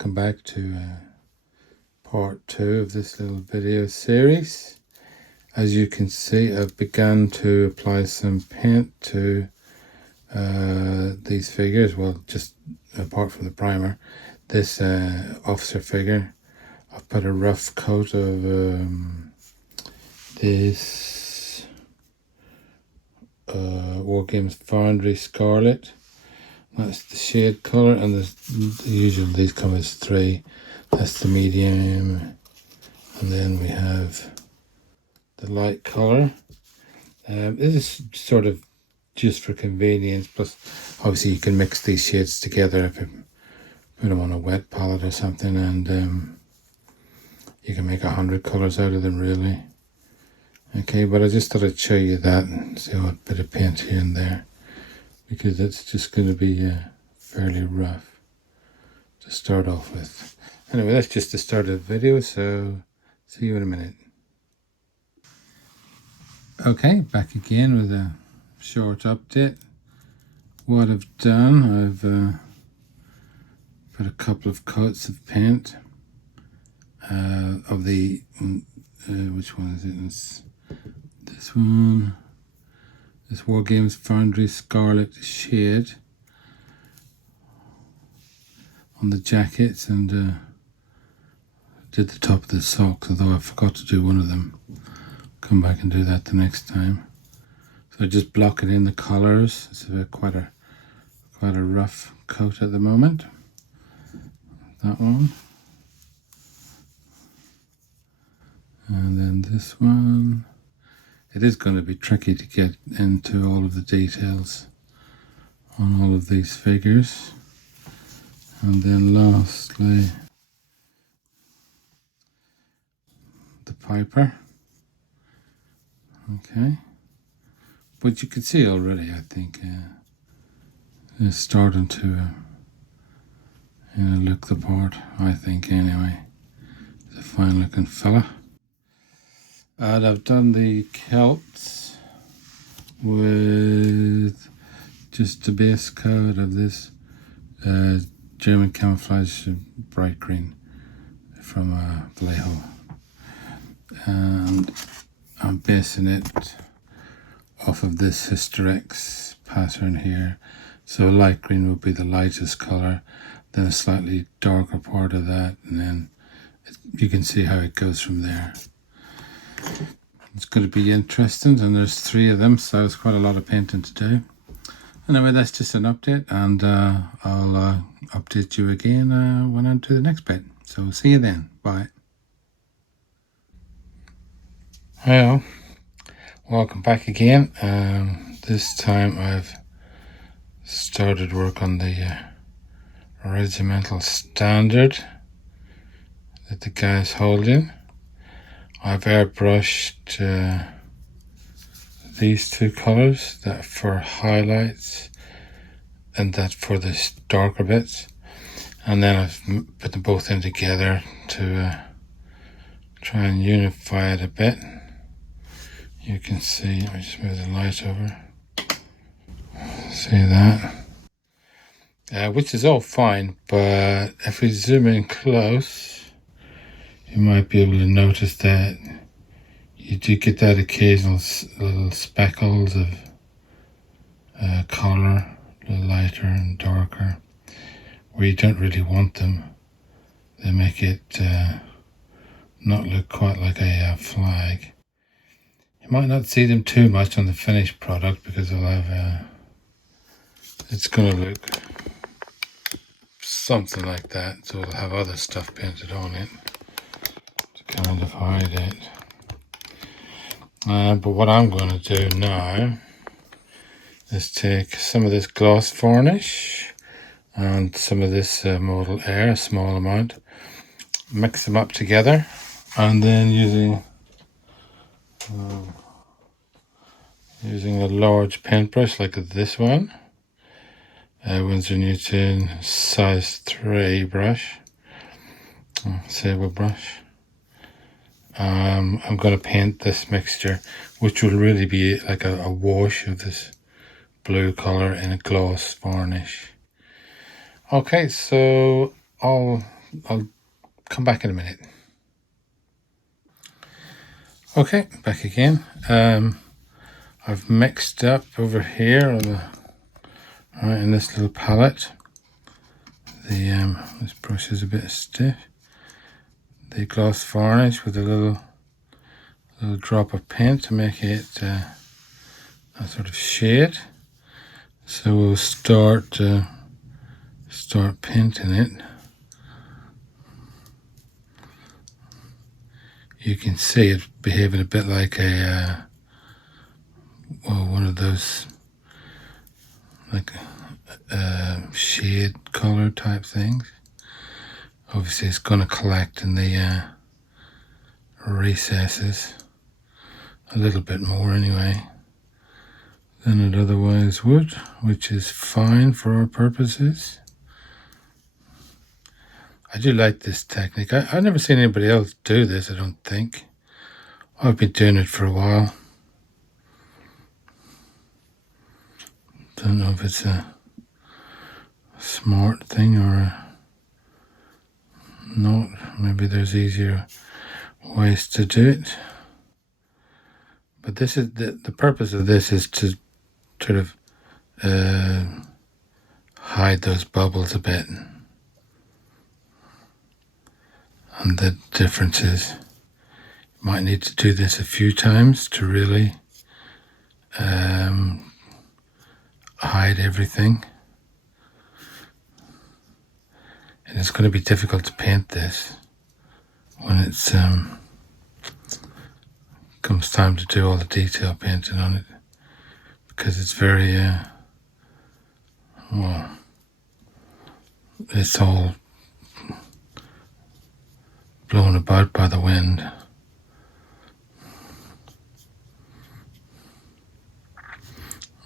welcome back to part 2 of this little video series. As you can see, I've begun to apply some paint to these figures. Well, just apart from the primer, this officer figure, I've put a rough coat of this War Games Foundry Scarlet. That's the shade colour, and usually these come as 3. That's the medium, and then we have the light colour. This is sort of just for convenience, plus obviously you can mix these shades together if you put them on a wet palette or something, and you can make 100 colours out of them really. Okay, but I just thought I'd show you that and see what bit of paint here and there, because it's just going to be fairly rough to start off with. Anyway, that's just the start of the video, so see you in a minute. Okay, back again with a short update. What I've done, I've put a couple of coats of paint of the, which one is it? It's this one. This War Games Foundry Scarlet shade on the jackets, and did the top of the socks, although I forgot to do one of them. Come back and do that the next time. So I just block it in the colours. It's quite a rough coat at the moment. That one. And then this one. It is going to be tricky to get into all of the details on all of these figures. And then lastly, the Piper. Okay. But you can see already, I think, it's starting to look the part, I think, anyway. It's a fine looking fella. And I've done the kilts with just a base coat of this German camouflage bright green from Vallejo, and I'm basing it off of this Hysterex pattern here. So light green will be the lightest colour, then a slightly darker part of that, and then you can see how it goes from there. It's going to be interesting, and there's 3 of them, so it's quite a lot of painting to do. Anyway, that's just an update, and I'll update you again when I do the next bit. So see you then. Bye. Hi all, welcome back again. This time I've started work on the regimental standard that the guy's holding. I've airbrushed these 2 colours, that for highlights and that for the darker bits, and then I've put them both in together to try and unify it a bit. You can see, let me just move the light over, see that, which is all fine, but if we zoom in close, you might be able to notice that you do get that occasional little speckles of colour, a little lighter and darker, where you don't really want them. They make it not look quite like a flag. You might not see them too much on the finished product, because they'll have it's going to look something like that, so it'll have other stuff painted on it to kind of hide it. But what I'm going to do now is take some of this gloss varnish and some of this Model Air, a small amount, mix them up together, and then using a large paintbrush like this one, Winsor Newton size 3 brush, sable brush. I'm going to paint this mixture, which will really be like a wash of this blue colour in a gloss varnish. Okay, so I'll I'll come back in a minute. Okay, back again. I've mixed up over here right in this little palette. This brush is a bit stiff. The gloss varnish with a little drop of paint to make it a sort of shade. So we'll start painting it. You can see it behaving a bit like one of those like shade color type things. Obviously, it's going to collect in the recesses a little bit more anyway than it otherwise would, which is fine for our purposes. I do like this technique. I've never seen anybody else do this, I don't think. I've been doing it for a while. Don't know if it's a smart thing or not. Maybe there's easier ways to do it. But this is the purpose of this is to sort of hide those bubbles a bit. And the difference is you might need to do this a few times to really hide everything. And it's going to be difficult to paint this when it's comes time to do all the detail painting on it, because it's very it's all blown about by the wind.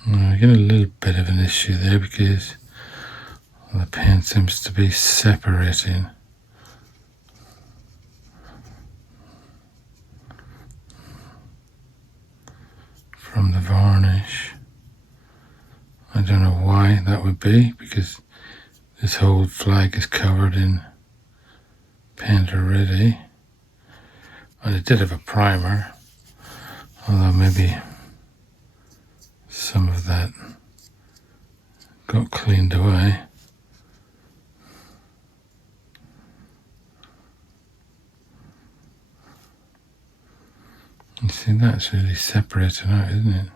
I get a little bit of an issue there because the paint seems to be separating. From the varnish. I don't know why that would be, because this whole flag is covered in paint already. And it did have a primer, although maybe some of that got cleaned away. You see, that's really separating out, isn't it?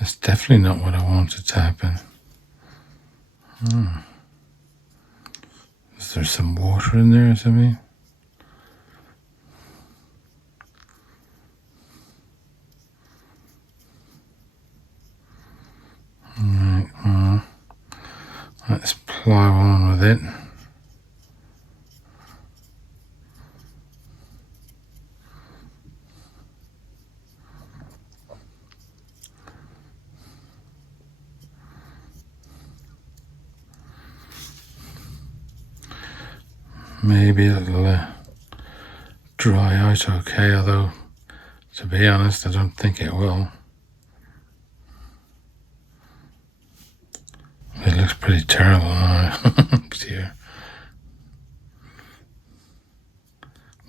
That's definitely not what I wanted to happen. Is there some water in there or something? Right, well, let's plow on with it. Maybe it'll dry out okay, although, to be honest, I don't think it will. It looks pretty terrible now. Dear.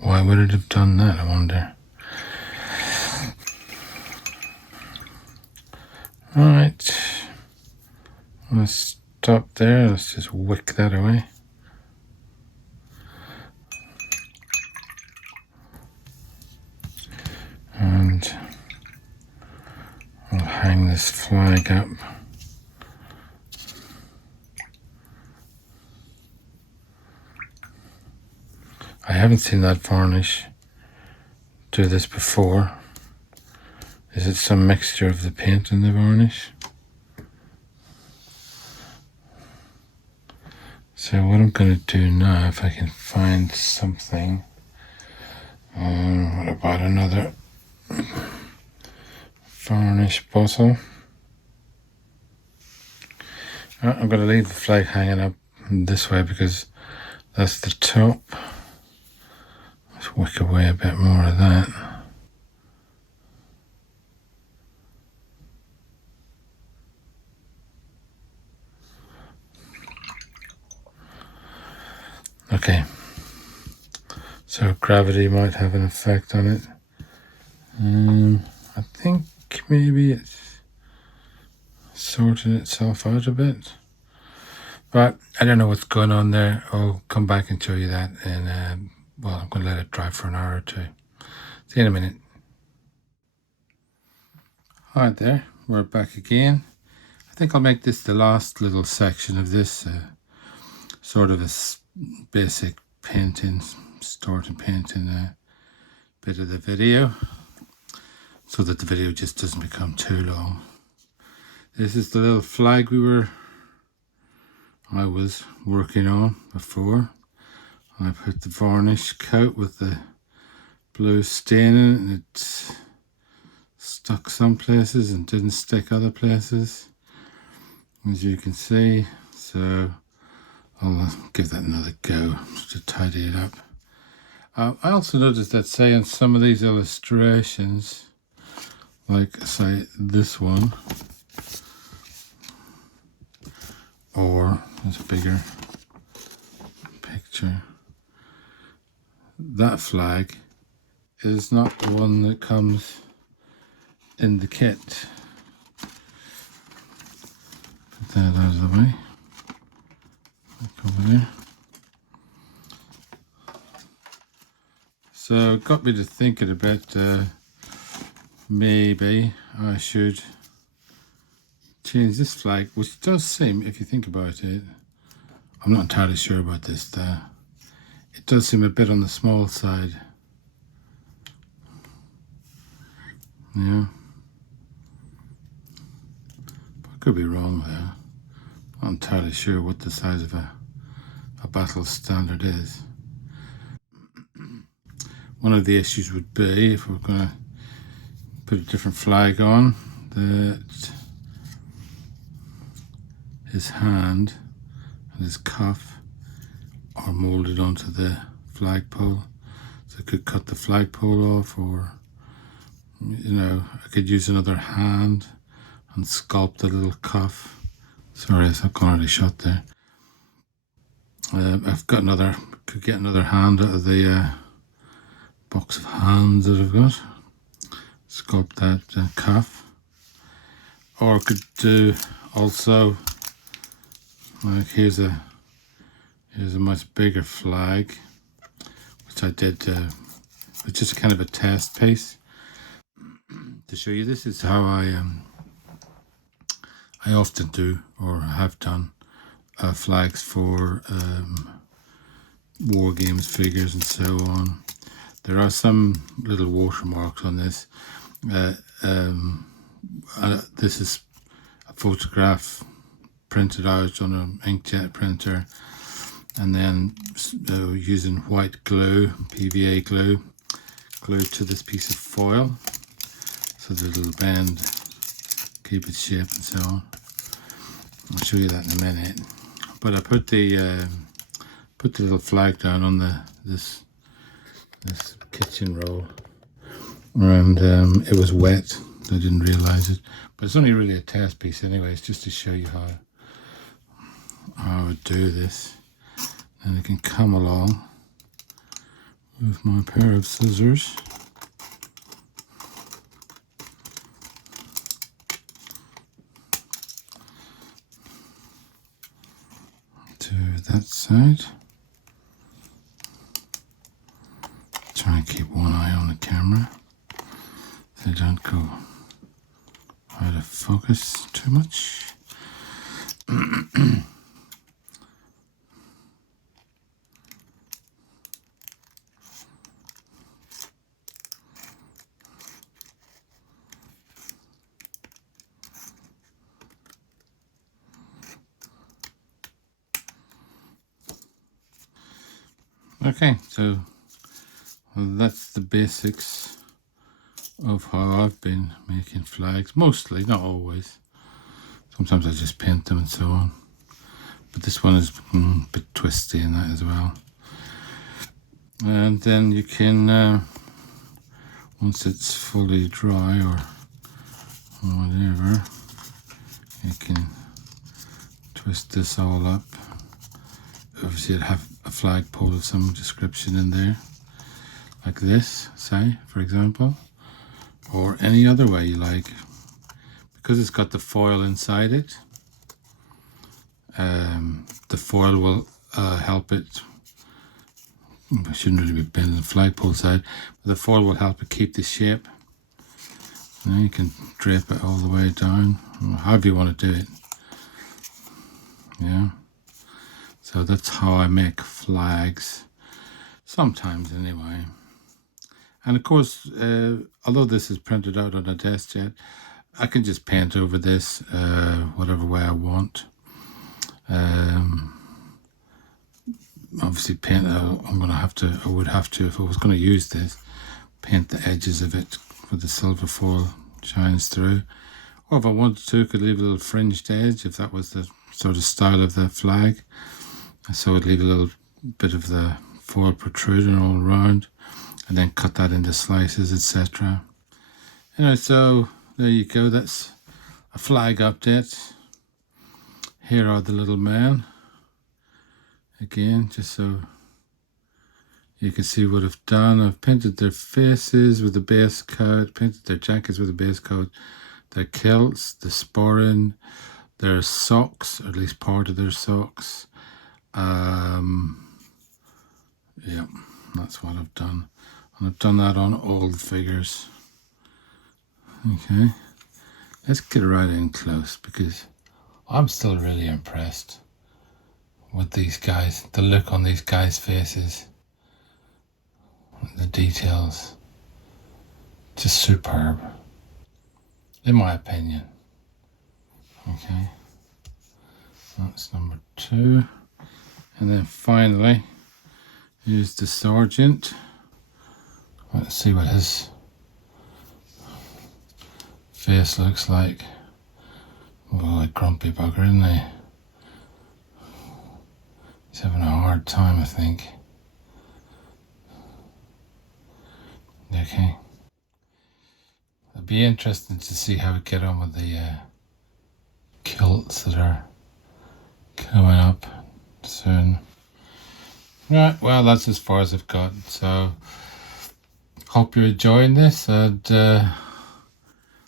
Why would it have done that, I wonder? Alright. Let's stop there. Let's just wick that away. And I'll hang this flag up. I haven't seen that varnish do this before. Is it some mixture of the paint and the varnish? So what I'm going to do now, if I can find something, what about another varnish bottle? I'm going to leave the flag hanging up this way because that's the top. Let's wick away a bit more of that. Okay, so gravity might have an effect on it. I think maybe it's sorting itself out a bit, but I don't know what's going on there. I'll come back and show you that, and well, I'm going to let it dry for an hour or two. See you in a minute. Alright, there, we're back again. I think I'll make this the last little section of this, sort of a basic painting, starting painting bit of the video, so that the video just doesn't become too long. This is the little flag I was working on before. I put the varnish coat with the blue stain in it, and it stuck some places and didn't stick other places, as you can see. So I'll give that another go to tidy it up. I also noticed that, say, in some of these illustrations, like say this one, or there's a bigger picture, that flag is not the one that comes in the kit. Put that out of the way. Look over there. So it got me to thinking about maybe I should change this flag, which does seem, if you think about it, I'm not entirely sure about this though, it does seem a bit on the small side. Yeah, but I could be wrong there. I'm not entirely sure what the size of a battle standard is. One of the issues would be, if we're going to put a different flag on, that his hand and his cuff are moulded onto the flagpole. So I could cut the flagpole off, or, you know, I could use another hand and sculpt the little cuff. Sorry, I've gone already shot there. I've got could get another hand out of the box of hands that I've got. Sculpt that cuff. Or I could do also, like, here's a much bigger flag, which I did, it's just kind of a test piece to show you. This is how I often do, or have done, flags for war games, figures, and so on. There are some little watermarks on this. This is a photograph printed out on an inkjet printer, and then using white glue, PVA glue, glued to this piece of foil, so the little bend, keep its shape, and so on. I'll show you that in a minute. But I put the little flag down on this kitchen roll, and it was wet. I didn't realize it, but it's only really a test piece anyway. It's just to show you how I would do this, and I can come along with my pair of scissors to that side. Try and keep one eye on the camera so they don't go out of focus too much. Okay, so that's the basics of how I've been making flags. Mostly, not always. Sometimes I just paint them and so on. But this one is a bit twisty in that as well. And then you can, once it's fully dry or whatever, you can twist this all up. Obviously, I'd have a flagpole of some description in there, like this, say, for example, or any other way you like. Because it's got the foil inside it, the foil will help it. I shouldn't really be bending the flagpole side, but the foil will help it keep the shape. Now you can drape it all the way down, however you want to do it. Yeah. So that's how I make flags, sometimes anyway. And of course, although this is printed out on a desk jet, I can just paint over this whatever way I want. Obviously paint, I would have to, if I was going to use this, paint the edges of it where the silver foil shines through. Or if I wanted to, I could leave a little fringed edge if that was the sort of style of the flag. So I'd leave a little bit of the foil protruding all around and then cut that into slices, etc. So there you go, that's a flag update. Here are the little men. Again, just so you can see what I've done. I've painted their faces with the base coat, painted their jackets with the base coat, their kilts, the sporran, their socks, or at least part of their socks. Yeah, that's what I've done. And I've done that on all the figures. Okay, let's get right in close because I'm still really impressed with these guys, the look on these guys' faces, the details, just superb, in my opinion. Okay, that's number 2. And then finally, here's the sergeant. Let's see what his face looks like. Oh, a grumpy bugger, isn't he? He's having a hard time, I think. Okay. It'll be interesting to see how we get on with the kilts that are coming up soon. Right, well, that's as far as I've got. So, hope you're enjoying this, and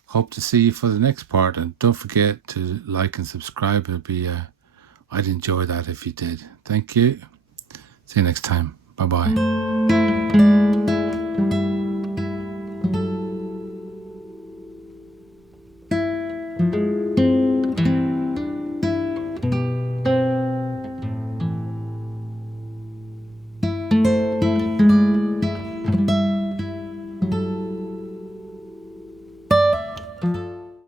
hope to see you for the next part. And don't forget to like and subscribe. I'd enjoy that if you did. Thank you. See you next time. Bye-bye.